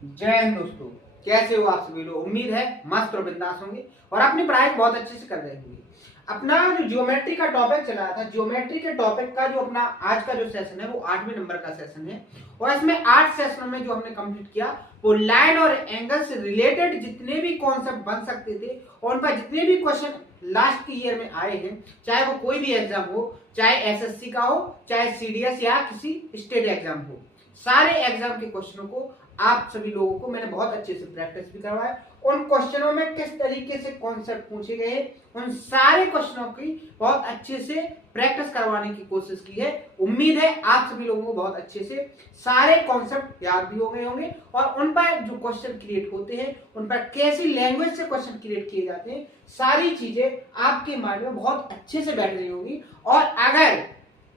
जय हिंद दोस्तों। कैसे हो आप सभी लोग? उम्मीद है मस्त और बिंदास होंगे और अपनी पढ़ाई बहुत अच्छे से कर रहे होंगे। अपना जो ज्योमेट्री का टॉपिक चला रहा था, ज्योमेट्री के टॉपिक का जो अपना आज का जो सेशन है वो 8वें नंबर का सेशन है और इसमें 8 सेशनों में जो हमने कंप्लीट किया वो लाइन और एंगल से रिलेटेड जितने भी कॉन्सेप्ट बन सकते थे और उन पर जितने भी क्वेश्चन लास्ट के ईयर में आए हैं, चाहे वो कोई भी एग्जाम हो, चाहे एसएससी का हो, चाहे सीडीएस या किसी स्टेट एग्जाम हो, सारे एग्जाम के क्वेश्चनों को आप सभी लोगों को मैंने बहुत अच्छे से प्रैक्टिस भी करवाया। उन क्वेश्चनों में किस तरीके से कॉन्सेप्ट पूछे गए हैं उन सारे क्वेश्चनों की बहुत अच्छे से प्रैक्टिस करवाने की कोशिश की है। उम्मीद है आप सभी लोगों को बहुत अच्छे से सारे कॉन्सेप्ट याद भी हो गए होंगे और उन पर जो क्वेश्चन क्रिएट होते हैं, उन पर कैसी लैंग्वेज से क्वेश्चन क्रिएट किए जाते हैं, सारी चीजें आपके माइंड में बहुत अच्छे से बैठ रही होंगी। और अगर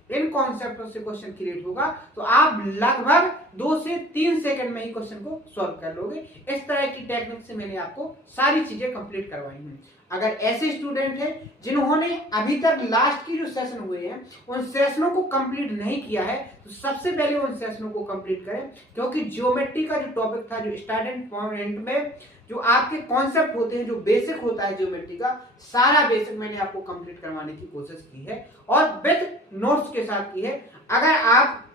इन कॉन्सेप्टों से क्वेश्चन क्रिएट होगा तो आप लगभग 2 से 3 सेकंड में ही क्वेश्चन को सॉल्व कर लोगे। इस तरह की टेक्निक से मैंने आपको सारी चीजें कंप्लीट करवाई हैं। अगर ऐसे स्टूडेंट हैं जिन्होंने अभी तक लास्ट की जो सेशन हुए हैं उन सेशनों को कंप्लीट नहीं किया है तो सबसे पहले उन सेशनों को कंप्लीट करें, क्योंकि ज्योमेट्री का जो टॉपिक था, जो स्टार्टिंग पॉइंट में जो आपके कॉन्सेप्ट होते हैं, जो बेसिक होता है ज्योमेट्री का, सारा बेसिक मैंने आपको कंप्लीट करवाने की कोशिश की है और विद नोट्स के साथ की है। अगर आप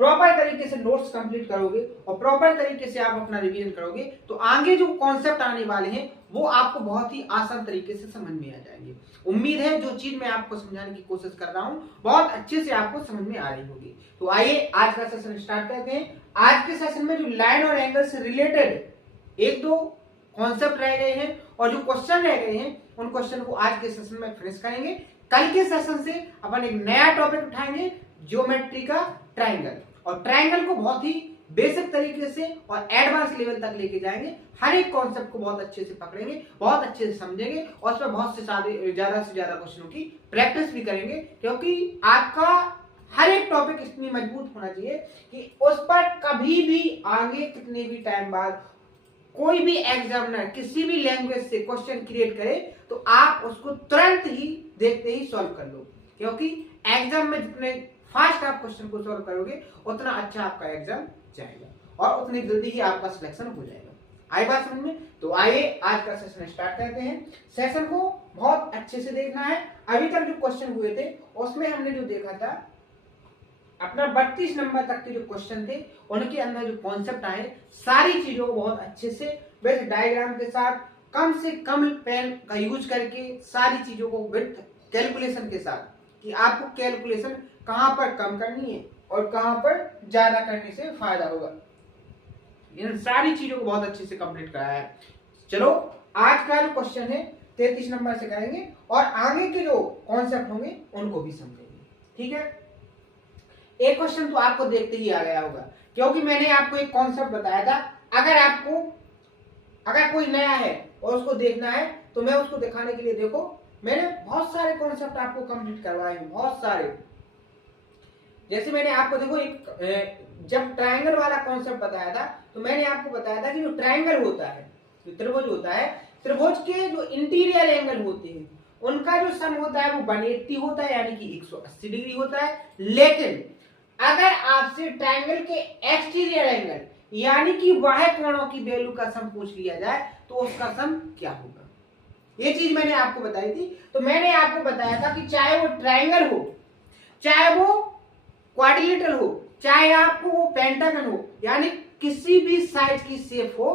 प्रॉपर तरीके से नोट्स कंप्लीट करोगे और प्रॉपर तरीके से आप अपना रिवीजन करोगे तो आगे जो कॉन्सेप्ट आने वाले हैं वो आपको बहुत ही आसान तरीके से समझ में आ जाएंगे। उम्मीद है जो चीज मैं आपको समझाने की कोशिश कर रहा हूं बहुत अच्छे से आपको समझ में आ रही होगी। तो आइए आज का सेशन स्टार्ट करते हैं। आज के सेशन में जो लाइन और एंगल से रिलेटेड एक दो कॉन्सेप्ट रह गए हैं और जो क्वेश्चन रह गए हैं उन क्वेश्चन को आज के सेशन में फिनिश करेंगे। कल के सेशन से अपन एक नया टॉपिक उठाएंगे, ज्योमेट्री का ट्रायंगल, और ट्रायंगल को बहुत ही बेसिक तरीके से और एडवांस लेवल तक लेके जाएंगे। हर एक कॉन्सेप्ट को बहुत अच्छे से पकड़ेंगे, बहुत अच्छे से समझेंगे और उसमें बहुत से ज्यादा क्वेश्चनों की प्रैक्टिस भी करेंगे, क्योंकि आपका हर एक टॉपिक इतनी मजबूत होना चाहिए कि उस पर कभी भी आगे कितने भी टाइम बाद कोई भी एग्जामिनर किसी भी लैंग्वेज से क्वेश्चन क्रिएट करे तो आप उसको तुरंत ही देखते ही सॉल्व कर लो, क्योंकि एग्जाम में जितने फास्ट आप क्वेश्चन को सॉल्व करोगे उतना अच्छा आपका एग्जाम जाएगा और उतनी जल्दी ही आपका सिलेक्शन हो जाएगा। आई बात समझ में? तो आइए आज का सेशन स्टार्ट करते हैं। सेशन को बहुत अच्छे से देखना है। अभी तक जो क्वेश्चन हुए थे उसमें हमने जो देखा था अपना 32 नंबर तक के जो क्वेश्चन थे उनके अंदर जो कॉन्सेप्ट आए सारी चीजों को बहुत अच्छे से विद डायग्राम के साथ कम से कम पेन का यूज करके सारी चीजों को विद कैलकुलेशन के साथ कि आपको कैलकुलेशन कहां पर कम करनी है और कहां पर ज्यादा करने से फायदा होगा, इन सारी चीजों को बहुत अच्छे से कंप्लीट कराया है। चलो आज का जो क्वेश्चन है 33 नंबर से करेंगे और आगे के जो कॉन्सेप्ट होंगे उनको भी समझेंगे। ठीक है, एक क्वेश्चन तो आपको देखते ही आ गया होगा, क्योंकि मैंने आपको एक कॉन्सेप्ट बताया था। अगर कोई नया है और उसको देखना है तो मैं उसको दिखाने के लिए, देखो मैंने बहुत सारे कॉन्सेप्ट आपको कंप्लीट करवाए हैं, बहुत सारे। जैसे मैंने आपको देखो एक जब ट्रायंगल वाला कॉन्सेप्ट बताया था तो मैंने आपको बताया था कि जो ट्रायंगल होता है, जो त्रिभुज होता है, त्रिभुज के जो इंटीरियर एंगल होते हैं उनका जो सम होता है वो 180 होता है, यानी कि 180 डिग्री होता है। लेकिन अगर आपसे ट्रायंगल के एक्सटीरियर एंगल यानी कि बाह्य कोणों की वैल्यू का सम पूछ लिया जाए तो उसका सम क्या होगा, ये चीज मैंने आपको बताई थी। तो मैंने आपको बताया था कि चाहे वो ट्रायंगल हो, चाहे वो क्वाड्रिलेटरल हो, चाहे आपको वो पेंटागन हो, यानी किसी भी साइज की शेप हो,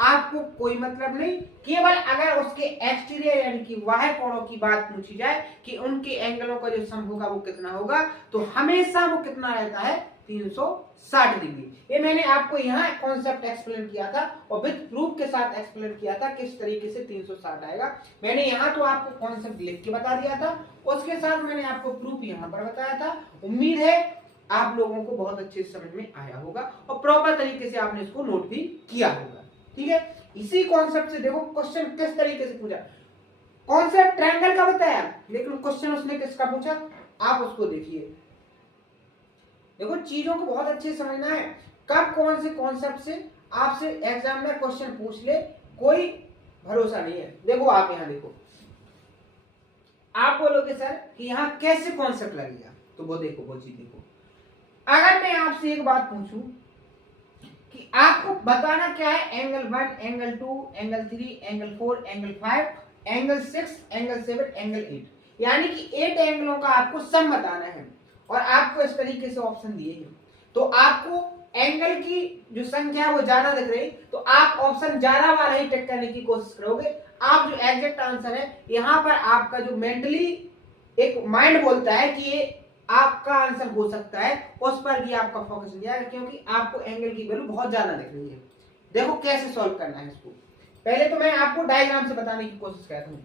आपको कोई मतलब नहीं, केवल अगर उसके एक्सटीरियर यानी कि बाह्य कोणों की बात पूछी जाए कि उनके एंगलों का जो सम होगा वो कितना होगा, तो हमेशा वो कितना रहता है, 360 डिग्री। ये मैंने आपको यहाँ कॉन्सेप्ट एक्सप्लेन किया था और विद प्रूफ के साथ एक्सप्लेन किया था किस तरीके से 360 आएगा। मैंने यहाँ तो आपको कॉन्सेप्ट लिख के बता दिया था, उसके साथ मैंने आपको प्रूफ यहाँ पर बताया था। उम्मीद है आप लोगों को बहुत अच्छे से समझ में आया होगा और प्रॉपर तरीके से आपने इसको नोट भी किया होगा। ठीक है, इसी कॉन्सेप्ट से देखो क्वेश्चन किस तरीके से पूछा। कॉन्सेप्ट ट्रायंगल का बताया लेकिन क्वेश्चन उसने किसका पूछा, आप उसको देखिए। देखो चीजों को बहुत अच्छे से समझना है, कब कौन से कॉन्सेप्ट से आपसे एग्जामिनर क्वेश्चन पूछ ले कोई भरोसा नहीं है। देखो आप यहाँ देखो, आप बोलोगे सर कि यहाँ कैसे कॉन्सेप्ट लगेगा, तो वो देखो वो चीज देखो। अगर मैं आपसे एक बात पूछूं कि आपको बताना क्या है, angle 1, angle 2, angle 3, angle 4, angle 5, angle 6, angle 7, angle 8, यानी कि 8 एंगलों का आपको सम बताना है और आपको इस तरीके से ऑप्शन दिए हैं। तो आपको एंगल की जो संख्या है वो ज्यादा दिख रही, तो आप ऑप्शन ज्यादा वाला ही टिक करने की कोशिश करोगे। आप जो एग्जैक्ट आंसर है यहाँ पर आपका जो मेंटली एक माइंड बोलता है कि ये आपका आंसर हो सकता है, उस पर भी आपका फोकस नहीं जाएगा, क्योंकि आपको एंगल की वैल्यू बहुत ज्यादा दिख रही है। देखो कैसे सॉल्व करना है इसको। पहले तो मैं आपको डायग्राम से बताने की कोशिश करता हूँ।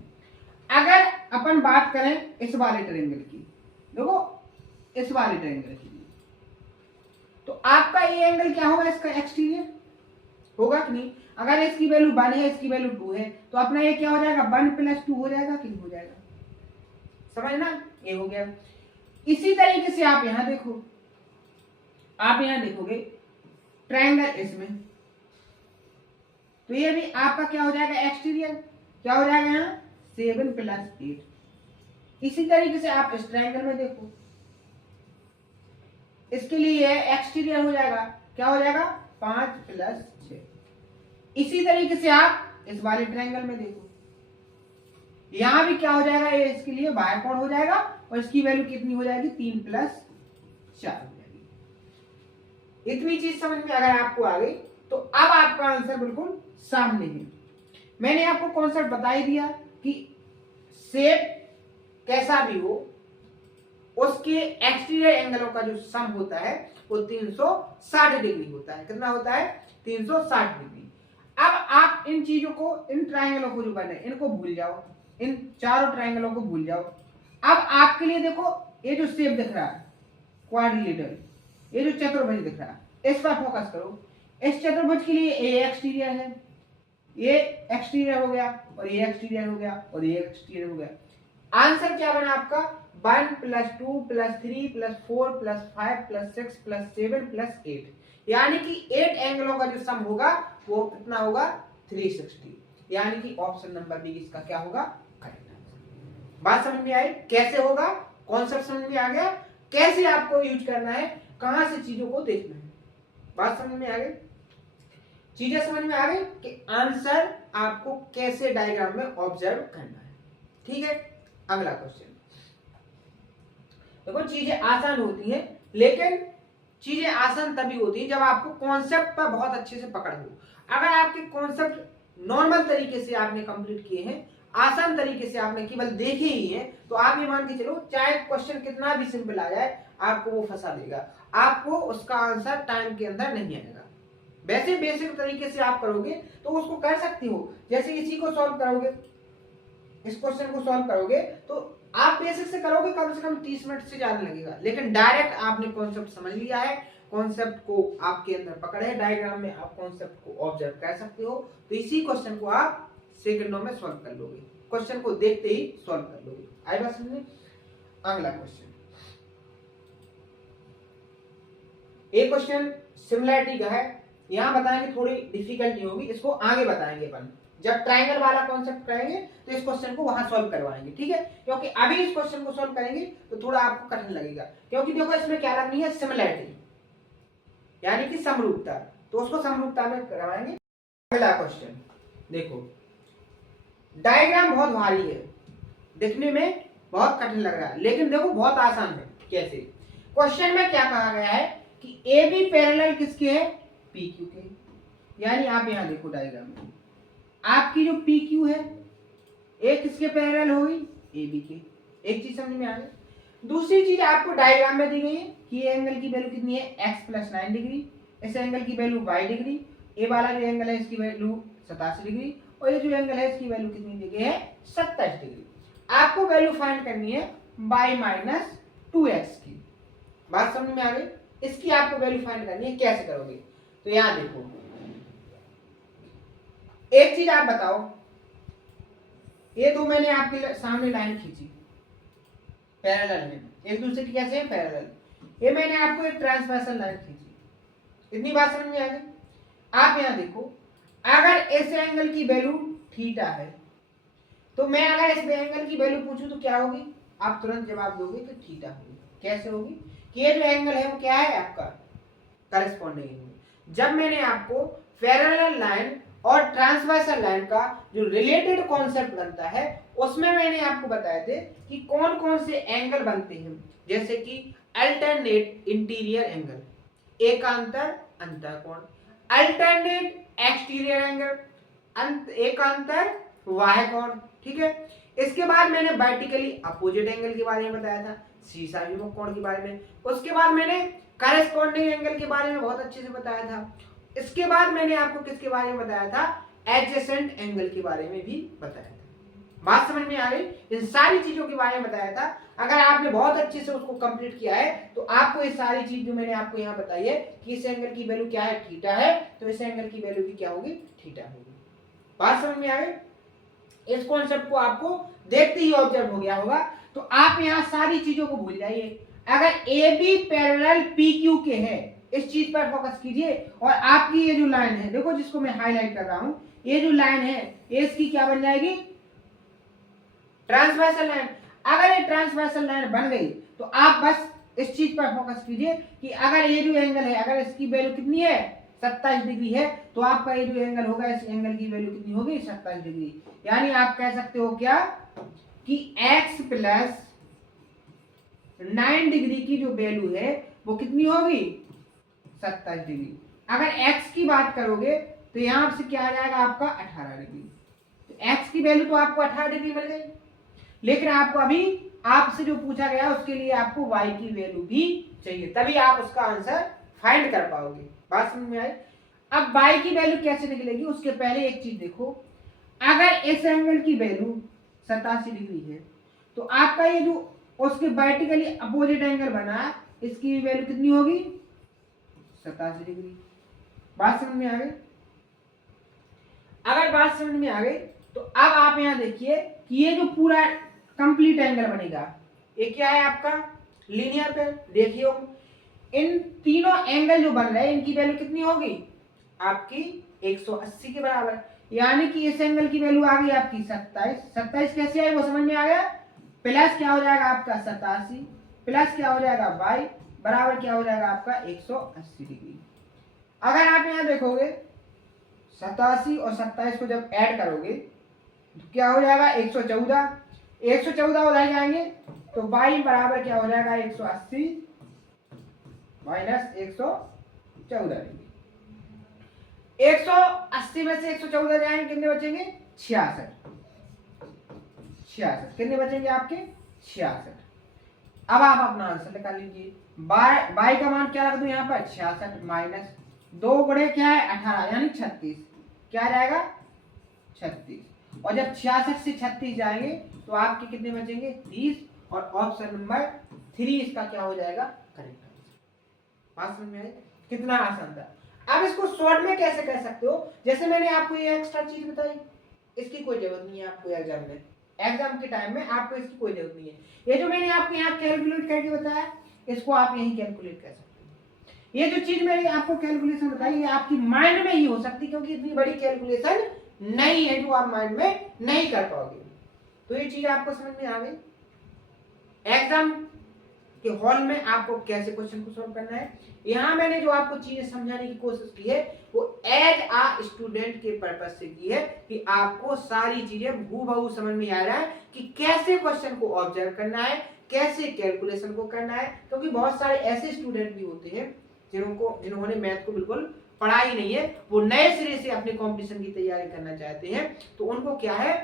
अगर अपन बात करें इस वाले ट्रायंगल की, देखो इस वाले ट्रायंगल की, तो आपका ये एंगल क्या होगा, इसका एक्सटीरियर होगा कि नहीं। अगर इसकी वैल्यू 1 है, इसकी वैल्यू 2 है, तो अपना ये क्या हो जाएगा, 1 + 2 हो जाएगा कि नहीं हो जाएगा, समझना, ये हो गया। इसी तरीके से आप यहां देखो, आप यहां देखोगे ट्रायंगल इसमें, तो ये भी आपका क्या हो जाएगा, एक्सटीरियर, क्या हो जाएगा यहाँ 7 + 8। इसी तरीके से आप इस ट्रायंगल में देखो, इसके लिए एक्सटीरियर हो जाएगा, क्या हो जाएगा 5 + 6। इसी तरीके से आप इस वाले ट्रायंगल में देखो, यहां भी क्या हो जाएगा, ये इसके लिए बाय कोण हो जाएगा और इसकी वैल्यू कितनी हो जाएगी, 3 + 4 हो जाएगी। इतनी चीज समझ में अगर आपको आ गई तो अब आपका आंसर बिल्कुल सामने है। मैंने आपको कॉन्सेप्ट बता ही दिया कि शेप कैसा भी हो उसके एक्सटीरियर एंगलों का जो सम होता है वो 360 डिग्री होता है। कितना होता है, 360 डिग्री। अब आप इन चीजों को, इन ट्रायंगलों को जो बने इनको भूल जाओ, इन चारों ट्रायंगलों को भूल जाओ। अब आपके लिए देखो ये जो शेप दिख रहा है क्वाड्रिलेटरल, ये जो चतुर्भुज दिख रहा है, इस पर फोकस करो। इस चतुर्भुज के लिए ये एक्सटीरियर है, ये एक्सटीरियर हो गया और ये एक्सटीरियर हो गया और ये एक्सटीरियर हो गया। आंसर क्या बना आपका, 1 + 2 + 3 + 4 + 5 + 6 + 7 + 8, यानी कि 8 एंगलों का जो सम होगा वो कितना होगा, 360, यानी कि ऑप्शन नंबर बी इसका क्या होगा, करेक्ट आंसर। बात समझ में आई कैसे होगा, कॉन्सेप्ट समझ में आ गया, कैसे आपको यूज करना है, कहां से चीजों को देखना है। बात समझ में आ गई, चीजें समझ में आ गई कि आंसर आपको कैसे डायग्राम में ऑब्जर्व करना है। ठीक है, अगला क्वेश्चन। देखो चीजें आसान होती हैं, लेकिन चीजें आसान तभी होती है जब आपको कॉन्सेप्ट पर बहुत अच्छे से पकड़ हो। अगर आपके कॉन्सेप्ट नॉर्मल तरीके से आपने कंप्लीट किए हैं, आसान तरीके से आपने केवल देखे ही हैं, तो आप ये मान के चलो चाहे क्वेश्चन कितना भी सिंपल आ जाए आपको वो फंसा देगा, आपको उसका आंसर टाइम के अंदर नहीं आएगा। वैसे बेसिक तरीके से आप करोगे तो उसको कर सकते हो, जैसे इसी को सॉल्व करोगे, इस क्वेश्चन को सॉल्व करोगे तो आप बेसिक से करोगे कम से कम 30 मिनट से ज्यादा लगेगा, लेकिन डायरेक्ट आपने कॉन्सेप्ट समझ लिया है, कॉन्सेप्ट को आपके अंदर पकड़ है, डायग्राम में आप कॉन्सेप्ट को ऑब्जर्व कर सकते हो, तो इसी क्वेश्चन को आप सेकंडों में सॉल्व कर लोगे, क्वेश्चन को देखते ही सॉल्व कर लोगे। आई बात समझ में। अगला क्वेश्चन, एक क्वेश्चन सिमिलरिटी का है, यहां बताएंगे थोड़ी डिफिकल्टी होगी, इसको आगे बताएंगे अपन जब ट्रायंगल वाला कॉन्सेप्ट करेंगे तो इस क्वेश्चन को वहां सॉल्व करवाएंगे। ठीक है, क्योंकि अभी इस क्वेश्चन को सॉल्व करेंगे तो थोड़ा आपको कठिन लगेगा, क्योंकि देखो इसमें क्या लगनी है, सिमिलरिटी यानी कि समरूपता, तो उसको समरूपता में करवाएंगे। अगला क्वेश्चन देखो, डायग्राम बहुत भारी है, देखने में बहुत कठिन लग रहा है, लेकिन देखो बहुत आसान है। कैसे, क्वेश्चन में क्या कहा गया है कि ए बी पैरेलल किसके है, पी क्यू के, यानी आप यहां देखो डायग्राम में आपकी जो पी क्यू है ए किसके पैरेलल होगी, ए बी के। एक चीज समझ में आ गई। दूसरी चीज आपको डायग्राम में दी गई है कि ये एंगल की वैल्यू कितनी है, x + 9 डिग्री, इस एंगल की वैल्यू y डिग्री, ए वाला जो एंगल है इसकी वैल्यू 87 डिग्री, और ये जो एंगल है इसकी वैल्यू कितनी दी गई है, 27 डिग्री। आपको वैल्यू फाइंड करनी है y - 2x की। बात समझ में आ गई, इसकी आपको वैल्यू फाइंड करनी है, कैसे करोगे, तो यहां देखो एक चीज आप बताओ, ये दो मैंने आपके सामने लाइन खींची पैरेलल में, एक दूसरे की कैसे है, पैरेलल, ये मैंने आपको एक ट्रांसवर्सल लाइन खींची, इतनी बात समझ में आ गई। आप यहां देखो, अगर इस एंगल की वैल्यू थीटा है तो मैं अगर इस एंगल की वैल्यू पूछूं तो क्या होगी, आप तुरंत जवाब दोगे कि थीटा होगी। कैसे होगी कि ये जो एंगल है वो क्या है आपका, करस्पॉन्डिंग एंगल, जब मैंने आपको पैरेलल लाइन और ट्रांसवर्सल लाइन का जो रिलेटेड कॉन्सेप्ट बनता है उसमें मैंने आपको बताए थे कि कौन कौन से एंगल बनते हैं, जैसे कि अल्टरनेट इंटीरियर एंगल, एकांतर अंतःकोण, अल्टरनेट एक्सटीरियर एंगल, एकांतर बाह्य कोण, ठीक है। इसके बाद मैंने वर्टिकली अपोजिट एंगल के बारे में बताया था, सीसा विमुख कोण के बारे में। उसके बाद मैंने करस्पॉन्डिंग एंगल के बारे में बहुत अच्छे से बताया था। इसके बाद मैंने आपको किसके बारे में बताया था, एडजेसेंट एंगल के बारे में भी बताया था। बात समझ में आ गई? इन सारी चीजों के बारे में बताया था। अगर आपने बहुत अच्छे से उसको कंप्लीट किया है तो आपको ये सारी चीज जो मैंने आपको यहाँ बताई है कि इस एंगल की वैल्यू क्या है, थीटा है, तो इस एंगल की वैल्यू भी क्या होगी, थीटा होगी। बात समझ में आ गई? इस कॉन्सेप्ट को आपको देखते ही ऑब्जर्व हो गया होगा। तो आप यहाँ सारी चीजों को भूल जाइए। अगर A B parallel P Q के है, इस चीज पर फोकस कीजिए। और आपकी ये जो लाइन है, देखो जिसको मैं हाईलाइट कर रहा हूं, ये जो लाइन है ये इसकी क्या बन जाएगी, ट्रांसवर्सल लाइन। अगर ये ट्रांसवर्सल लाइन बन गई तो आप बस इस चीज पर फोकस कीजिए कि अगर ये जो एंगल है, अगर इसकी वैल्यू कितनी है, 27 डिग्री है, तो आपका ये जो एंगल होगा, इस एंगल की वैल्यू कितनी होगी, 27 डिग्री। यानी आप कह सकते हो क्या कि x प्लस 9 डिग्री की जो वैल्यू है वो कितनी होगी, 27 डिग्री। अगर x की बात करोगे तो यहां से क्या आ जाएगा आपका 18 डिग्री। तो x की वैल्यू तो आपको 18 डिग्री मिल गई, लेकिन आपको अभी आपसे जो पूछा गया उसके लिए आपको y की वैल्यू भी चाहिए, तभी आप उसका आंसर फाइंड कर पाओगे। बात समझ में आई? अब y की वैल्यू कैसे निकलेगी, उसके पहले एक चीज देखो। अगर इस एंगल की वैल्यू 87 डिग्री है तो आपका ये जो उसके वर्टिकली अपोजिट एंगल बना, इसकी वैल्यू कितनी होगी, 87 डिग्री। बात समझ में आ गई? अगर बात समझ में आ गई तो अब आप यहां देखिए कि ये जो पूरा कंप्लीट एंगल बनेगा, ये क्या है आपका, लीनियर पे। देखिए इन तीनों एंगल जो बन रहे हैं इनकी वैल्यू कितनी होगी, आपकी 180 के बराबर। यानी कि इस एंगल की वैल्यू आ गई आपकी 27। 27 कैसे आई वो समझ में आ गया। प्लस क्या हो जाएगा आपका 87, प्लस क्या हो जाएगा y, बराबर क्या हो जाएगा आपका 180 डिग्री। अगर आप यहाँ देखोगे 87 और 27 को जब ऐड करोगे तो क्या हो जाएगा 114, 114 उधर जाएंगे तो y बराबर क्या हो जाएगा 180 माइनस 114 डिग्री। 180 में से 114 जाएंगे, कितने बचेंगे, 66। कितने बचेंगे आपके, 66। अब आप अपना आंसर निकाल लीजिए। बाई का मान क्या रख दो यहाँ पर, 66 माइनस 2 गुणे क्या है 18, यानी 36। क्या जाएगा 36। और जब 66 से 36 जाएंगे तो आपके कितने बचेंगे 30, और ऑप्शन नंबर 3 इसका क्या हो जाएगा, करेक्ट आंसर। बात समझ में आई? कितना आसान था। अब इसको शॉर्ट में कैसे कर सकते हो, जैसे मैंने आपको ये एक्स्ट्रा चीज बताई, इसकी कोई जरूरत नहीं है आपको एग्जाम में, एग्जाम के टाइम में आपको इसकी कोई जरूरत नहीं है। ये जो मैंने आपको यहाँ कैलकुलेट करके बताया, इसको आप यहीं कैलकुलेट कर सकते हो। ये जो चीज मैंने आपको कैलकुलेशन बताई, ये आपकी माइंड में ही हो सकती, क्योंकि इतनी बड़ी कैलकुलेशन नहीं है जो आप माइंड में नहीं कर पाओगे। तो ये चीज आपको समझ में आ गई। एग्जाम कि हॉल में आपको कैसे क्वेश्चन को सॉल्व करना है। यहाँ मैंने जो आपको चीजें समझाने की कोशिश की है वो एज आ स्टूडेंट के पर्पज से की है कि आपको सारी चीजें हूबहू समझ में आ रहा है कि कैसे क्वेश्चन को ऑब्जर्व करना है, कैसे कैलकुलेशन को करना है। क्योंकि बहुत सारे ऐसे स्टूडेंट भी होते हैं जिन्होंने मैथ को बिल्कुल पढ़ा ही नहीं है, वो नए सिरे से अपने कॉम्पिटिशन की तैयारी करना चाहते हैं, तो उनको क्या है,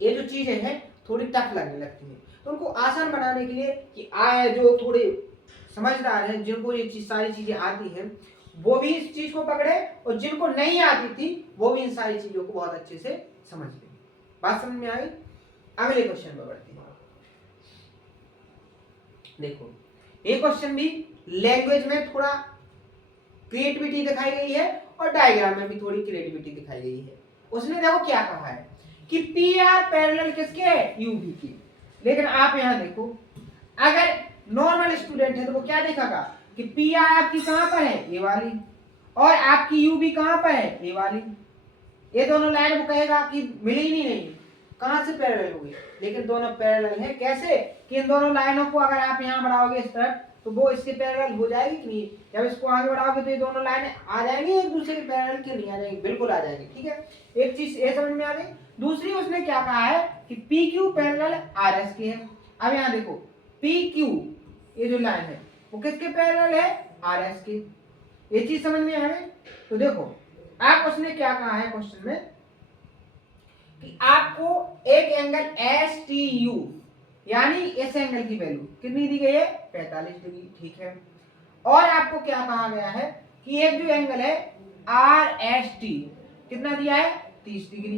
ये जो चीजें हैं थोड़ी टफ लगने लगती है। तो उनको आसान बनाने के लिए कि आए जो थोड़े समझदार हैं, जिनको ये सारी चीजें आती हैं, वो भी इस चीज को पकड़े, और जिनको नहीं आती थी वो भी इन सारी चीजों को बहुत अच्छे से समझ ले। बात समझ में आई? अगले क्वेश्चन में बढ़ते हैं। देखो ये क्वेश्चन भी लैंग्वेज में थोड़ा क्रिएटिविटी दिखाई गई है और डायग्राम में भी थोड़ी क्रिएटिविटी दिखाई गई है। उसने देखो क्या कहा है कि पी आर पैरेलल किसके है, यूबी की। लेकिन आप यहां देखो, अगर नॉर्मल स्टूडेंट है तो वो क्या देखेगा कि पी आर आपकी कहां पर है, ए वाली, और आपकी यूबी कहां पर है, ए वाली। ये दोनों लाइन वो कहेगा कि मिली ही नहीं, कहां से पैरेलल होगी, लेकिन दोनों पैरेलल है। कैसे कि इन दोनों लाइनों को अगर आप यहां बढ़ाओगे इस तरफ तो वो इसके पैरेलल हो जाएगी कि नहीं? जब इसको आगे बढ़ाओगे तो ये दोनों लाइनें आ जाएंगी एक दूसरे के पैरेलल, क्यों नहीं आ जाएंगी? बिल्कुल आ जाएंगी। ठीक है, एक चीज ये समझ में आ गई। दूसरी उसने क्या कहा है कि P Q parallel R S के है। अब यहाँ देखो पी क्यू ये जो लाइन है वो किसके पैरेलल है? आर एस के। ये चीज समझ में आ गई। तो देखो आप उसने क्या कहा है क्वेश्चन में कि आपको एक एंगल एस टी यू यानी इस एंगल की वैल्यू कितनी दी गई है? 45 डिग्री। ठीक है, और आपको क्या कहा गया है कि एक जो एंगल है आर एस टी कितना दिया है? 30 डिग्री।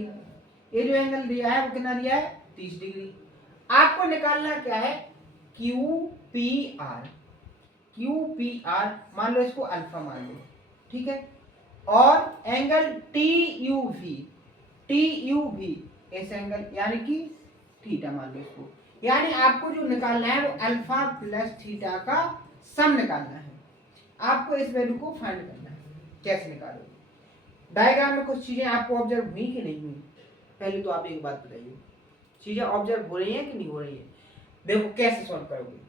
ये जो एंगल दिया है वो कितना दिया है? 30 डिग्री। आपको निकालना क्या है? Q P R. Q P R मान लो, इसको अल्फा मान लो। ठीक है, और angle T U V. T U V इस एंगल यानी कि थीटा मान लो इसको। यानी आपको जो निकालना है वो अल्फा प्लस थीटा का सम निकालना है। आपको इस वैल्यू को फाइंड करना है। कैसे निकालोगे? डायग्राम में कुछ चीजें आपको ऑब्जर्व हुई कि नहीं हुई? पहले तो आप एक बात बताइए, चीजें ऑब्जर्व हो रही हैं कि नहीं हो रही है? देखो कैसे सॉल्व करोगे।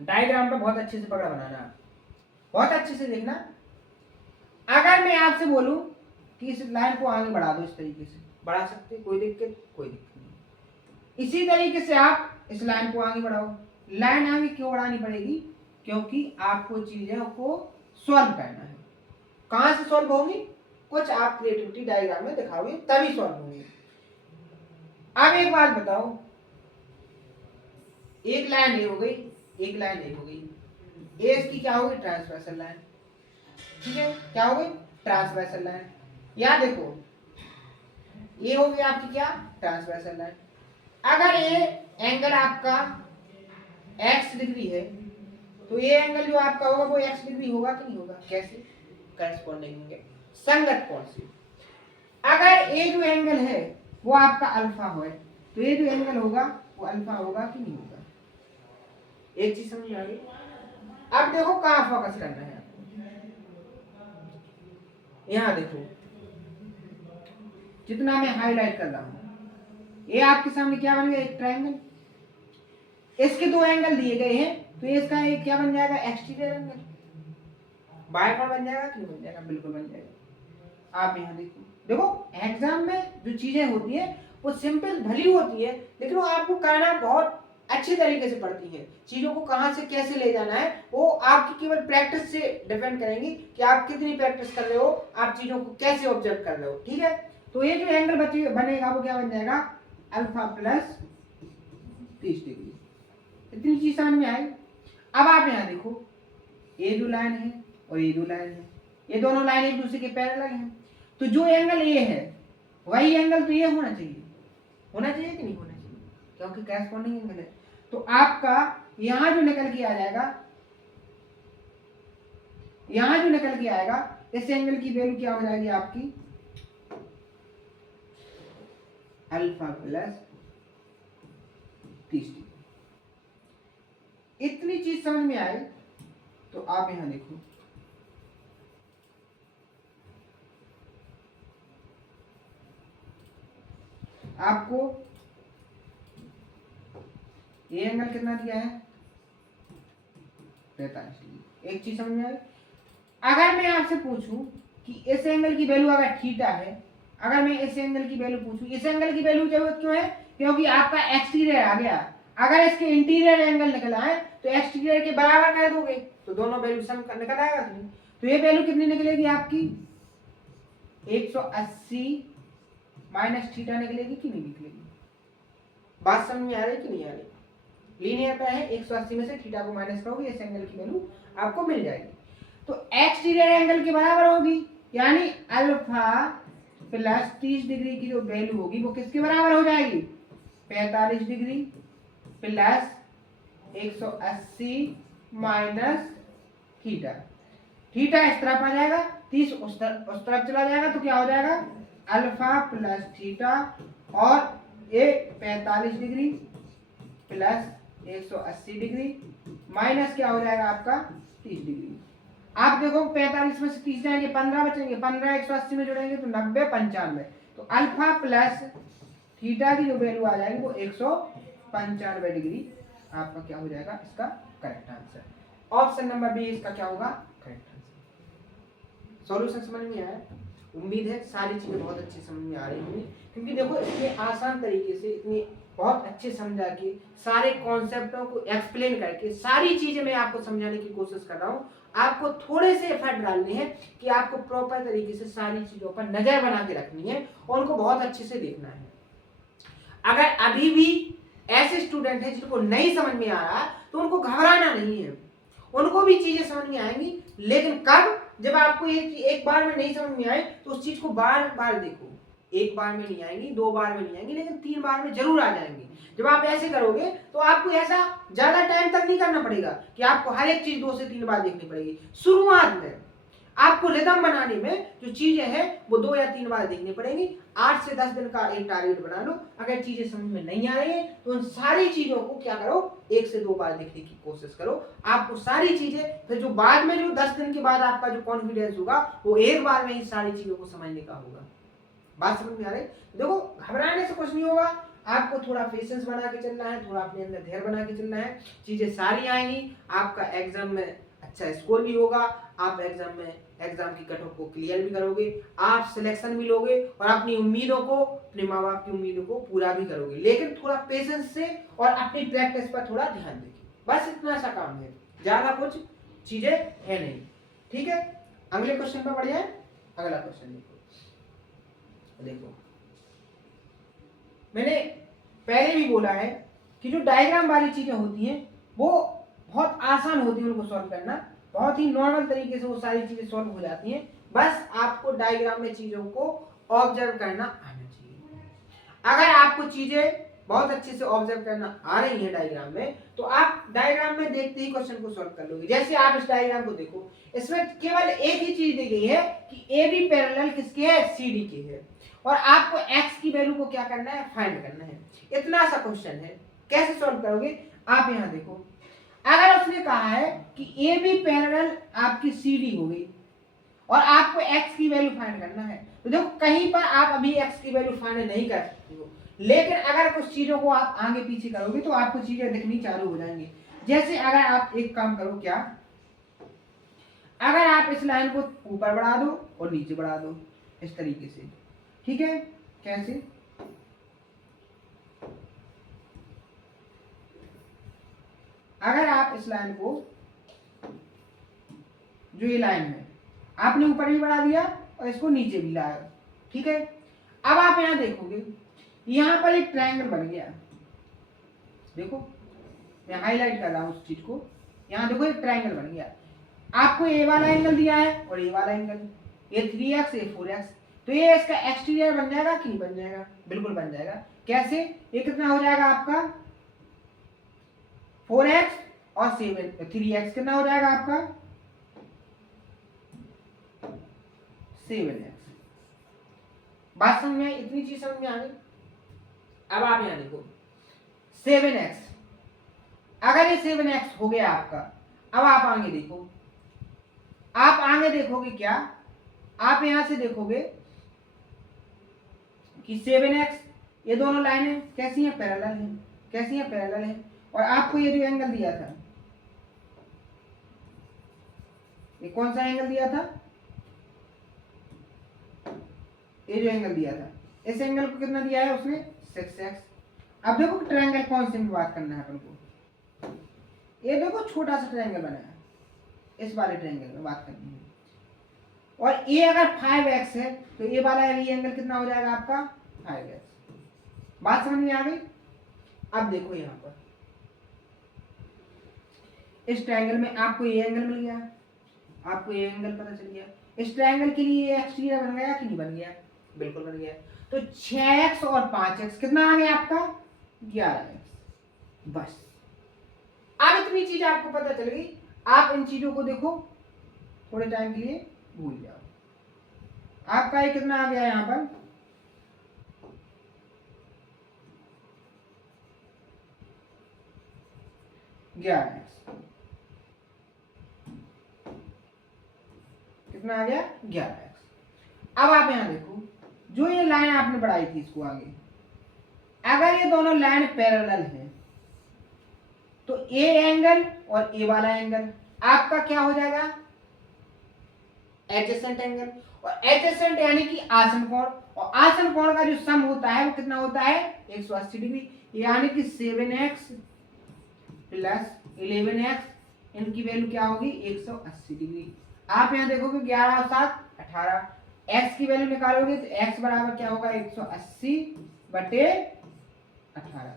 डायग्राम पे बहुत अच्छे से पकड़ा बनाना, बहुत अच्छे से देखना। अगर मैं आपसे बोलूं कि इस लाइन को आगे बढ़ा दो, इस तरीके से बढ़ा सकते, कोई दिक्कत नहीं। इसी तरीके से आप इस लाइन को आगे बढ़ाओ। लाइन आगे क्यों बढ़ानी पड़ेगी? क्योंकि आपको चीजों को सॉल्व करना है। कहां से सॉल्व होंगी? कुछ आप क्रिएटिविटी डायग्राम में दिखाओगे तभी सॉल्व होंगी। अब एक बात बताओ, एक लाइन ये हो गई, एक लाइन ये हो गई, ये इसकी क्या होगी? Transversal line. ठीक है, क्या हो गई? Transversal line. या देखो ये हो गई आपकी क्या? Transversal line. अगर ये एंगल आपका x डिग्री है तो ये एंगल जो आपका होगा वो x डिग्री होगा कि नहीं होगा? कैसे? करस्पॉन्डिंग एंगल, संगत कोण से। अगर ये जो एंगल है वो आपका अल्फा है तो ये जो एंगल होगा वो अल्फा होगा कि नहीं होगा? एक चीज समझ आ गई। अब देखो कहां फोकस करना है आपको। यहां देखो, जितना मैं हाईलाइट कर रहा हूं ये आपके सामने क्या बन गया? एक ट्रायंगल। इसके दो एंगल दिए गए हैं तो इसका एक क्या बन जाएगा? Exterior angle. बायकोण बन जाएगा कि नहीं बन जाएगा? बिल्कुल बन जाएगा। आप यहां देखो, देखो एग्जाम में जो चीजें होती है वो सिंपल भली होती है, लेकिन वो आपको करना बहुत अच्छे तरीके से पड़ती है। चीजों को कहां से कैसे ले जाना है वो आपकी केवल प्रैक्टिस से डिपेंड करेंगी कि आप कितनी प्रैक्टिस कर रहे हो, आप चीजों को कैसे ऑब्जर्व कर रहे हो। ठीक है, तो ये जो एंगल बनेगा वो क्या बन जाएगा? Alpha plus 30 degree. इतनी चीज समझ में आई। अब आप यहाँ देखो, ये जो लाइन है और ये जो लाइन है, ये दोनों लाइन एक दूसरे के पैरेलल हैं। तो जो एंगल ये है वही एंगल तो ये होना चाहिए। होना चाहिए कि नहीं होना चाहिए? क्योंकि करस्पॉन्डिंग एंगल है। तो आपका यहां जो निकल के आ जाएगा, यहां जो निकल के आएगा, इस एंगल की वैल्यू क्या हो जाएगी आपकी? Alpha plus 30 degree. इतनी चीज समझ में आई तो आप यहां देखो, आपको ये एंगल कितना दिया है? 45 डिग्री। एक चीज समझ में आई। अगर मैं आपसे पूछूं कि इस एंगल की वैल्यू अगर थीटा है, अगर मैं इस एंगल की वैल्यू पूछूं, इस एंगल की वैल्यू जरूरत क्यों है? क्योंकि आपका एक्सटीरियर आ गया। अगर इसके इंटीरियर एंगल निकला है तो एक्सटीरियर के बराबर कर दोगे तो दोनों वैल्यू सम निकल आएगा। तो ये वैल्यू कितनी निकलेगी आपकी? 180 माइनस थीटा निकलेगी कि नहीं निकलेगी? बात समझ में आ रही कि नहीं आ रही? लीनियर पे है, 180 में से थीटा को माइनस करोगे, इस एंगल की वैल्यू आपको मिल जाएगी। तो एक्सटीरियर एंगल के बराबर होगी, यानी अल्फा प्लस 30 डिग्री की जो वैल्यू होगी वो किसके बराबर हो जाएगी? 45 degree plus 180 minus theta. Theta इस तरफ आ जाएगा, 30 उस तरफ चला जाएगा, तो क्या हो जाएगा? अल्फा प्लस थीटा, और ये 45 डिग्री प्लस 180 डिग्री माइनस क्या हो जाएगा आपका? 30 डिग्री। आप देखो 45 में से 30 जाएंगे, 15 बचेंगे, 15 180 में जोड़ेंगे तो 90 95। तो अल्फा प्लस थीटा की जो वैल्यू आ जाएगी वो 195 डिग्री आपका क्या हो जाएगा इसका correct answer. Option number B इसका क्या होगा करेक्ट आंसर। सॉल्यूशन समझ में आया? उम्मीद है सारी चीजें बहुत अच्छी समझ में आ रही होंगी, क्योंकि देखो इतने आसान तरीके से इतनी बहुत अच्छे समझा के सारे कॉन्सेप्टों को एक्सप्लेन करके सारी चीजें मैं आपको समझाने की कोशिश कर रहा हूँ। आपको थोड़े से एफर्ट डालने हैं कि आपको प्रॉपर तरीके से सारी चीजों पर नजर बना के रखनी है और उनको बहुत अच्छे से देखना है। अगर अभी भी ऐसे स्टूडेंट हैं जिनको नहीं समझ में आ रहा तो उनको घबराना नहीं है, उनको भी चीजें समझ में आएंगी। लेकिन कब? जब आपको एक बार में नहीं समझ में आए तो उस चीज को बार बार देखो। एक बार में नहीं आएंगी, 2 बार में नहीं आएंगी, लेकिन 3 बार में जरूर आ जाएंगी। जब आप ऐसे करोगे तो आपको ऐसा ज्यादा टाइम तक नहीं करना पड़ेगा कि आपको हर एक चीज 2 से 3 बार देखनी पड़ेगी। शुरुआत में आपको रिदम बनाने में जो चीजें हैं वो 2 या 3 बार देखनी पड़ेंगी। 8 से 10 दिन का एक टारगेट बना लो। अगर चीजें समझ में नहीं आ रही है तो उन सारी चीजों को क्या करो, 1 से 2 बार देखने की कोशिश करो। आपको सारी चीजें फिर जो बाद में जो 10 दिन के बाद आपका जो कॉन्फिडेंस होगा वो एक बार में ही सारी चीजों को समझने का होगा। बात समझ में आ रही? देखो घबराने से कुछ नहीं होगा, आपको थोड़ा पेशेंस बना के चलना है, थोड़ा अपने अंदर धैर्य बना के चलना है। चीजें सारी आएंगी, आपका एग्जाम में अच्छा स्कोर भी होगा, आप एग्जाम की कट ऑफ को क्लियर भी करोगे, आप सिलेक्शन भी लोगे और अपनी उम्मीदों को, अपने माँ बाप की उम्मीदों को पूरा भी करोगे। लेकिन थोड़ा पेशेंस से और अपनी प्रैक्टिस पर थोड़ा ध्यान देंगे, बस इतना सा काम है, ज्यादा कुछ चीजें है नहीं। ठीक है, अगले क्वेश्चन पर बढ़िया है। अगला क्वेश्चन देखो, मैंने पहले भी बोला है कि जो डायग्राम वाली चीजें होती हैं वो बहुत आसान होती है उनको सॉल्व करना, बहुत ही नॉर्मल तरीके से वो सारी चीजें सॉल्व हो जाती हैं। बस आपको डायग्राम में चीजों को ऑब्जर्व करना आना चाहिए। अगर आपको चीजें बहुत अच्छे से ऑब्जर्व करना आ रही है डायग्राम में, तो आप डायग्राम में देखते ही क्वेश्चन को सॉल्व कर लोगे। जैसे आप इस डायग्राम को देखो, इसमें केवल एक ही चीज दी गई है कि ए बी पैरेलल किसके है, सी डी के है, और आपको x की वैल्यू को क्या करना है, फाइंड करना है। इतना सा क्वेश्चन है, कैसे सॉल्व करोगे? आप यहाँ देखो, अगर उसने कहा है कि ए बी पैरेलल आपकी सी डी हो गई और आपको x की वैल्यू फाइंड करना है, तो देखो कहीं पर आप अभी x की वैल्यू फाइंड नहीं कर सकते हो, लेकिन अगर कुछ चीजों को आप आगे पीछे करोगे तो आपको चीजें दिखनी चालू हो जाएंगी। जैसे अगर आप एक काम करो, क्या, अगर आप इस लाइन को ऊपर बढ़ा दो और नीचे बढ़ा दो इस तरीके से, ठीक है, कैसे, अगर आप इस लाइन को, जो ये लाइन है, आपने ऊपर भी बढ़ा दिया और इसको नीचे भी लाया, ठीक है। अब आप यहां देखोगे, यहां पर एक ट्रायंगल बन गया, देखो मैं हाईलाइट कर रहा हूं उस चीज को, यहां देखो एक ट्रायंगल बन गया। आपको ए वाला एंगल दिया है और ए वाला एंगल, ये 3x ये 4x, तो ये इसका एक्सटीरियर बन जाएगा कि नहीं बन जाएगा? बिल्कुल बन जाएगा। कैसे? ये कितना हो जाएगा आपका 4x और 3x कितना हो जाएगा आपका 7x। बात समझ में आई? इतनी चीज समझ में आ गई। अब आप यहां देखो 7x, अगर ये 7x हो गया आपका, अब आप आगे देखो, आप आगे देखोगे क्या, आप यहां से देखोगे कि 7x, ये दोनों लाइनें कैसी हैं, पैरेलल हैं, कैसी हैं, पैरेलल हैं। और आपको ये जो एंगल दिया था, ये कौन सा एंगल दिया था, ये जो एंगल दिया था, इस एंगल को कितना दिया है उसने, 6x। अब देखो ट्रायंगल कौन से में बात करना है अपन को, ये देखो छोटा सा ट्रायंगल बनाया, इस वाले ट्रायंगल में बात करनी है। और ये अगर 5x है तो ये वाला ये एंगल कितना हो जाएगा आपका 5x। बात समझ में आ गई? अब देखो यहां पर इस ट्रायंगल में आपको ये एंगल मिल गया, आपको ये एंगल पता चल गया। इस ट्रायंगल के लिए ये एक्सटीरियर बन गया कि नहीं बन गया? बिल्कुल बन गया। तो 6x और 5x कितना आ गया आपका 11x। बस अब इतनी चीज आपको पता चल गई। आप इन चीजों को देखो, थोड़े टाइम के लिए भूल जाओ। आपका ये कितना आ गया यहां पर, कितना आ गया 11x। अब आप यहां देखो, जो ये लाइन आपने बढ़ाई थी इसको आगे, अगर ये दोनों लाइन पैरेलल है तो ए एंगल और ए वाला एंगल आपका क्या हो जाएगा, एडजेसेंट एंगल। और एडजेसेंट यानी कि आसन कोण, और आसन कोण का जो सम होता है वो कितना होता है, 180 डिग्री, यानी कि 7x प्लस 11x, इनकी वैल्यू क्या होगी, 180 डिग्री। आप यहाँ देखोगे 11 और 7 18, x की वैल्यू निकालोगे तो x बराबर क्या होगा, 180 बटे 18,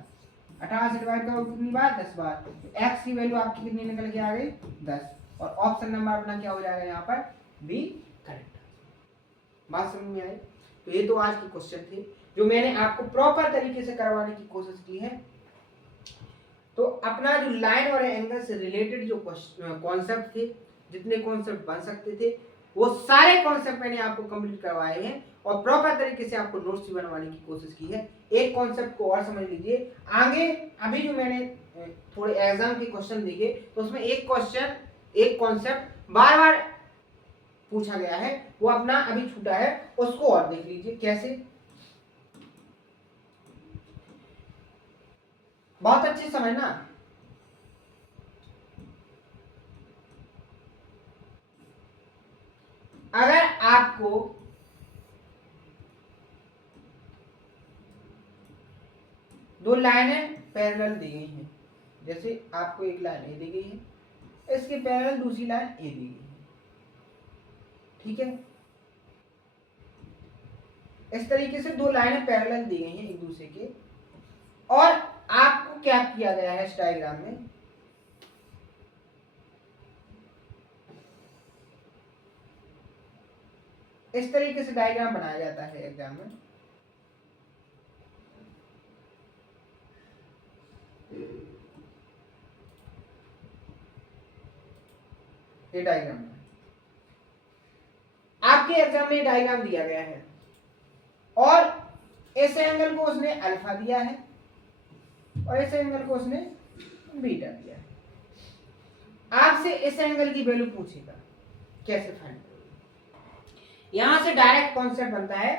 18 से डिवाइड करोगे कितनी बार, 10 बार, तो x की वैल्यू आपकी कितनी निकल के आ गई, 10, और ऑप्शन नंबर अपना क्या हो जाएगा यहाँ पर, बी करेक्ट। बात समझ में आई। तो ये तो आज के क्वेश्चन थे जो मैंने आपको प्रॉपर तरीके से करवाने की कोशिश की है। तो अपना जो लाइन और एंगल से रिलेटेड जो कॉन्सेप्ट थे, जितने कॉन्सेप्ट बन सकते थे, वो सारे कॉन्सेप्ट मैंने आपको कंप्लीट करवाए हैं और प्रॉपर तरीके से आपको नोट्स भी बनवाने की कोशिश की है। एक कॉन्सेप्ट को और समझ लीजिए, आगे अभी जो मैंने थोड़े एग्जाम के क्वेश्चन देखे तो उसमें एक क्वेश्चन, एक कॉन्सेप्ट बार बार पूछा गया है, वो अपना अभी छूटा है, उसको और देख लीजिए कैसे। बहुत अच्छे समझना। अगर आपको दो लाइनें पैरेलल दी गई हैं, जैसे आपको एक लाइन ए दी गई है, इसके पैरेलल दूसरी लाइन ए दी गई है, ठीक है। इस तरीके से दो लाइनें पैरेलल दी गई हैं एक दूसरे के, और आपको क्या किया गया है इस डायग्राम में, इस तरीके से डायग्राम बनाया जाता है एग्जाम में। ये डायग्राम आपके एग्जाम में डायग्राम दिया गया है, और इस एंगल को उसने अल्फा दिया है और इस एंगल को उसने बीटा दिया है। आपसे इस एंगल की वैल्यू पूछेगा, कैसे फाइंड करोगे। यहां से डायरेक्ट कॉन्सेप्ट बनता है,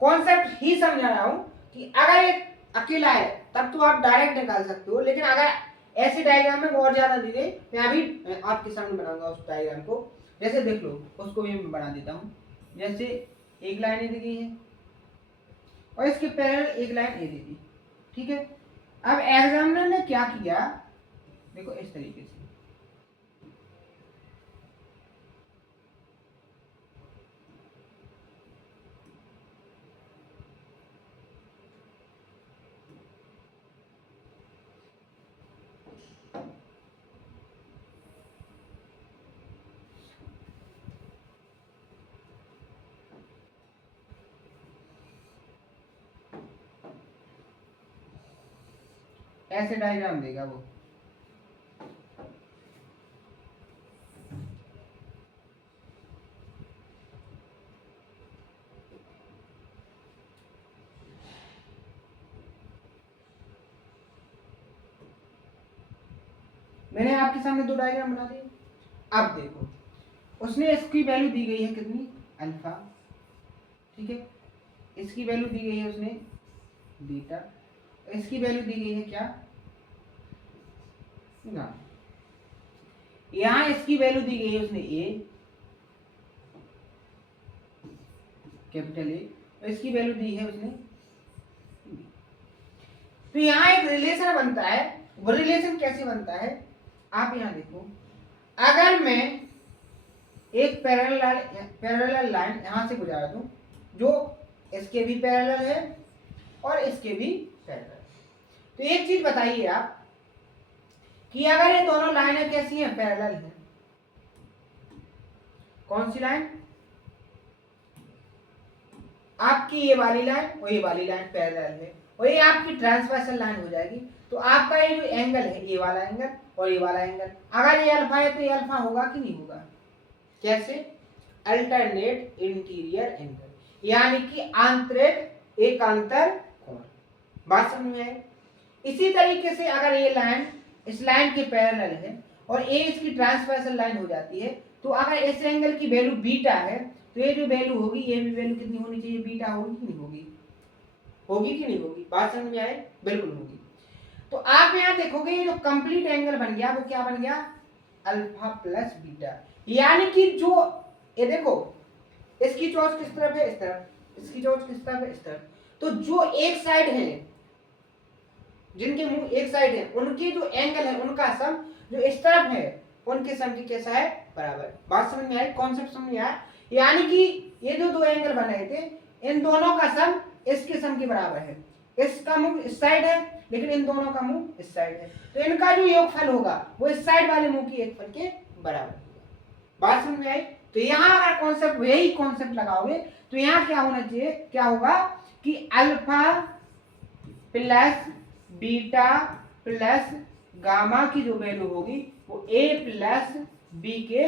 कॉन्सेप्ट ही समझा रहा हूं कि अगर एक अकेला है तब तो आप डायरेक्ट निकाल सकते हो, लेकिन अगर ऐसे डायग्राम में और ज्यादा दी गई, मैं अभी आपके सामने बनाऊंगा उस डायग्राम को, जैसे देख लो, उसको भी मैं बना देता हूं। जैसे एक लाइन दी गई है और इसके पैरेलल एक लाइन ए दी दी, ठीक है। अब एग्जामिनर ने क्या किया, देखो इस तरीके से, ऐसे डायग्राम देगा वो। मैंने आपके सामने दो डायग्राम बना दिए। अब देखो, उसने इसकी वैल्यू दी गई है कितनी, अल्फा, ठीक है। इसकी वैल्यू दी गई है उसने बीटा, इसकी वैल्यू दी गई है क्या, ना। यहां इसकी वैल्यू दी गई है उसने ए, कैपिटल ए, और इसकी वैल्यू दी है उसने बी। तो यहां एक रिलेशन बनता है। वो रिलेशन कैसे बनता है, आप यहां देखो, अगर मैं एक पैरेलल लाइन यहां से गुजारा दूं जो इसके भी पैरेलल है और इसके भी पैरेलल, तो एक चीज बताइए आप कि अगर ये दोनों लाइनें कैसी हैं, पैरेलल हैं, कौन सी लाइन, आपकी ये वाली लाइन और ये वाली लाइन पैरेलल है, और ये आपकी ट्रांसवर्सल लाइन हो जाएगी। तो आपका ये जो एंगल है, ये वाला एंगल और ये वाला एंगल, अगर ये अल्फा है तो ये अल्फा होगा कि नहीं होगा, कैसे, अल्टरनेट इंटीरियर एंगल, यानी कि आंतरिक एकांतर कोण। बात समझ में आई। इसी तरीके से अगर ये लाइन इस लाइन के पैरेलल है और ए इसकी ट्रांसवर्सल लाइन हो जाती है, तो अगर इस एंगल की वैल्यू बीटा है तो ये जो वैल्यू होगी, ये भी वैल्यू कितनी होनी चाहिए, बीटा होगी कि नहीं होगी, होगी कि नहीं होगी। बात समझ में आए, बिल्कुल होगी। तो आप यहाँ देखोगे ये जो कंप्लीट एंगल बन गया वो क्या बन गया, अल्फा प्लस बीटा। यानी कि जो ये देखो इसकी चोंच किस तरफ है, इस तरफ, इसकी चोंच किस तरफ है, इस तरफ। तो जो एक साइड है, जिनके मुंह एक साइड है, उनके जो एंगल है उनका सम जो इस तरफ है उनके सम की कैसा है, बराबर। बात समझ में आई, कॉन्सेप्ट समझ में आया। यानी कि ये जो दो एंगल बन रहे थे इन दोनों का सम इसके सम के बराबर है। इसका मुंह इस साइड है लेकिन इन दोनों का मुंह इस साइड है, तो इनका जो योगफल होगा वो इस साइड वाले मुंह की योगफल के बराबर होगा। बात समझ में आई। तो यहाँ अगर कॉन्सेप्ट यही कॉन्सेप्ट लगाओगे तो यहाँ क्या होना चाहिए, क्या होगा कि alpha plus beta plus gamma की जो वैल्यू होगी वो a प्लस बी के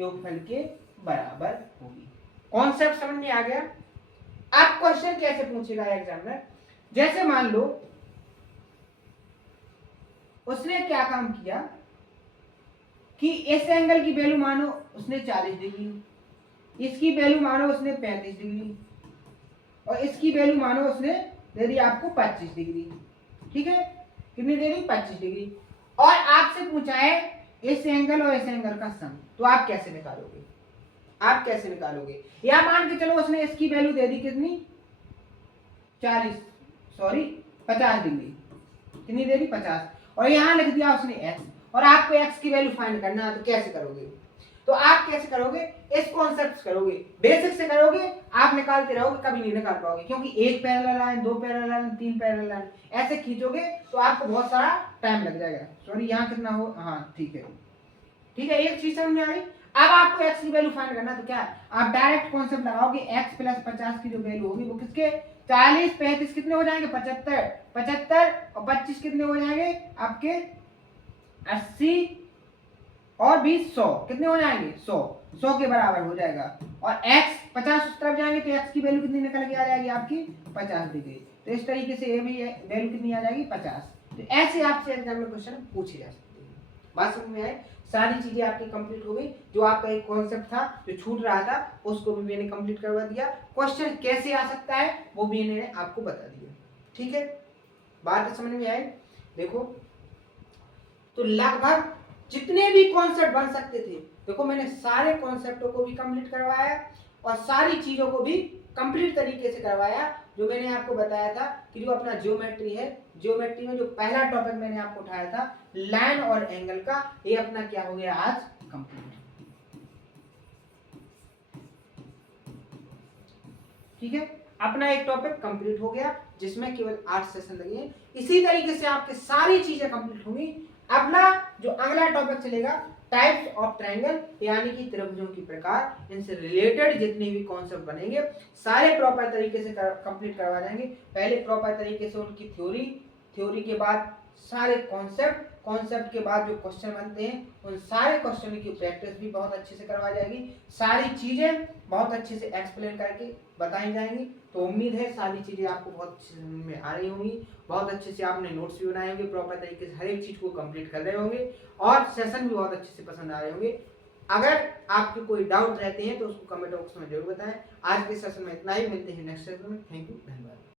योगफल के बराबर होगी। कॉन्सेप्ट समझ में आ गया। अब क्वेश्चन कैसे पूछेगा एग्जामिनर, जैसे मान लो उसने क्या काम किया कि इस एंगल की वैल्यू मानो उसने 40 डिग्री, इसकी वैल्यू मानो उसने 35 डिग्री और इसकी वैल्यू मानो उसने दे दी आपको 25 डिग्री। ठीक है, कितनी दे दी, 25 डिग्री। और आपसे पूछा है इस एंगल और इस एंगल का सम, तो आप कैसे निकालोगे, आप कैसे निकालोगे। या मान के चलो उसने इसकी वैल्यू दे दी कितनी 50 डिग्री, कितनी दे दी 50, और यहाँ लिख दिया उसने x, और आपको x की वैल्यू फाइंड करना है, तो कैसे करोगे। तो आप कैसे करोगे, इस कॉन्सेप्ट से करोगे, बेसिक से करोगे, आप निकालते रहोगे, कभी नहीं निकाल पाओगे, क्योंकि एक पैरेलल लाइन, दो पैरेलल लाइन, तीन पैरेलल लाइन ऐसे खींचोगे तो आपको बहुत सारा टाइम लग जाएगा। सॉरी यहाँ कितना हो, हाँ ठीक है, ठीक है, एक चीज समझ में आ गई। अब आपको x की वैल्यू फाइंड करना, तो क्या आप डायरेक्ट कॉन्सेप्ट लगाओगे, x प्लस 50 की जो वैल्यू होगी वो किसके 40 35 कितने हो जाएंगे 75, 75 और 25 कितने हो जाएंगे आपके 80 और 20 100 कितने हो जाएंगे 100 के बराबर हो जाएगा। और x 50 उस तरफ जाएंगे तो x की वैल्यू कितनी निकल के आ जाएगी आपकी 50 डिग्री। तो इस तरीके से ये भी वैल्यू कितनी आ जाएगी 50। तो ऐसे आपसे एग्जाम में क्वेश्चन पूछे जा सकते हैं। बात समझ में आए, सारी चीजें आपकी कंप्लीट हो गई। जो आपका एक कॉन्सेप्ट था जो छूट रहा था उसको भी मैंने कंप्लीट करवा दिया। क्वेश्चन कैसे आ सकता है वो भी मैंने आपको बता दिया। ठीक है, बात समझ में आई। देखो तो लगभग जितने भी कॉन्सेप्ट बन सकते थे, देखो मैंने सारे कॉन्सेप्टों को भी कंप्लीट करवाया और सारी चीजों को भी कंप्लीट तरीके से करवाया। जो मैंने आपको बताया था कि जो अपना ज्योमेट्री है, ज्योमेट्री में जो पहला टॉपिक मैंने आपको उठाया था लाइन और एंगल का, ये अपना क्या हो गया आज कंप्लीट। ठीक है, अपना एक टॉपिक कंप्लीट हो गया जिसमें केवल 8 सेशन लगे हैं। इसी तरीके से आपके सारी चीजें कंप्लीट होंगी। अपना जो अगला टॉपिक चलेगा टाइप्स ऑफ ट्रायंगल, यानी कि त्रिभुजों की प्रकार, इनसे रिलेटेड जितने भी कॉन्सेप्ट बनेंगे सारे प्रॉपर तरीके से कंप्लीट करवा जाएंगे। पहले प्रॉपर तरीके से उनकी थ्योरी के बाद सारे कॉन्सेप्ट के बाद जो क्वेश्चन बनते हैं उन सारे क्वेश्चन की प्रैक्टिस भी बहुत अच्छे से करवाई जाएगी। सारी चीजें बहुत अच्छे से एक्सप्लेन करके बताई जाएंगी। तो उम्मीद है सारी चीजें आपको बहुत अच्छे समझ में आ रही होंगी। बहुत अच्छे से आपने नोट्स भी बनाए होंगे, प्रॉपर तरीके से हर एक चीज को कंप्लीट कर रहे होंगे और सेशन भी बहुत अच्छे से पसंद आ रहे होंगे। अगर आपके कोई डाउट रहते हैं तो उसको कमेंट बॉक्स में जरूर बताएं। आज के सेशन में इतना ही, मिलते हैं नेक्स्ट सेशन में। थैंक यू, धन्यवाद।